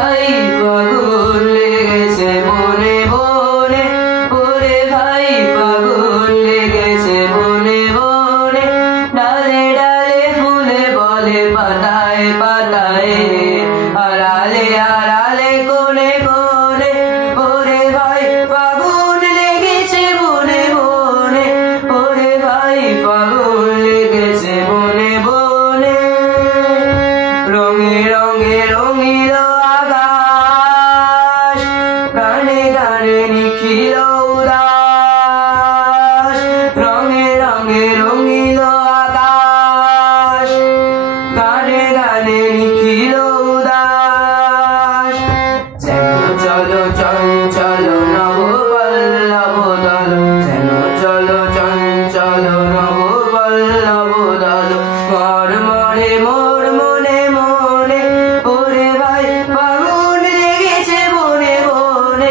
ভাই ফাগুন লেগেছে বনে বনে, ওরে ভাই ফাগুন লেগেছে বনে বনে, ডালে ডালে ফুলে বলে পাতায় পাতায়, আড়ালে আড়ালে কোণে কোণে, ওরে ভাই ফাগুন লেগেছে বনে বনে, ওরে ভাই ফাগুন লেগেছে বনে বনে। রঙে রঙে রঙিল আকাশ, গানে গানে নিখিল উদাস, রঙে রঙে রঙিল আকাশ, গানে গানে নিখিল উদাস। যেন চলো চঞ্চল নব পল্লব দল, যেন চলো চঞ্চল নব পল্লব দল, মর্মরে মোর মনে মনে, ওরে ভাই ফাগুন লেগেছে বনে বনে,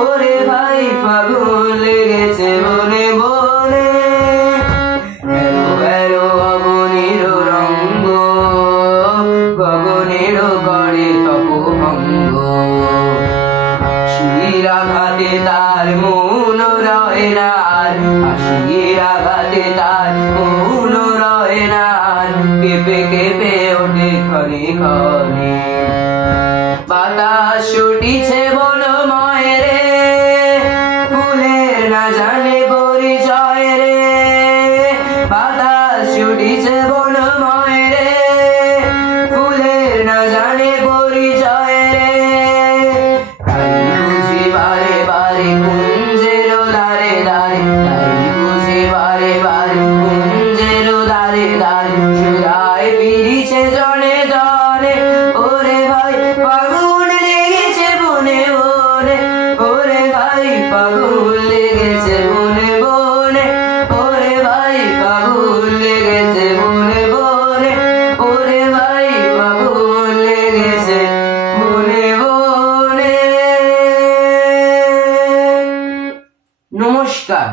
ওরে ভাই ফাগুন লেগেছে বনে বনে। এলো এলো অবনীর রঙ্গ, গগনের গড়ে তপভঙ্গ, হাসির আঘাতে তার মৌন রয় না, হাসির আঘাতে তার মৌন রয় না, কেঁপে কেঁপে ওঠে ক্ষণে ক্ষণে। বাতাস ছুটিছে বনময় রে, ফুলের না জানে পরিচয় রে, বাতাস ছুটিছে বনময় রে, ফুলের না জানে পরিচয় রে। তাই বুঝি বারে বারে কুঞ্জের দ্বারে দ্বারে, তাই বুঝি বারে বারে কুঞ্জের দ্বারে দ্বারে, সুধায় ফিরিছে জনে জনে, ওরে ভাই ফাগুন লেগেছে বনে বনে, ওরে ভাই ফাগুন লেগেছে বনে বনে, ওরে ভাই ফাগুন লেগেছে বনে বনে, ওরে ভাই ফাগুন লেগেছে বনে বনে। নমস্কার।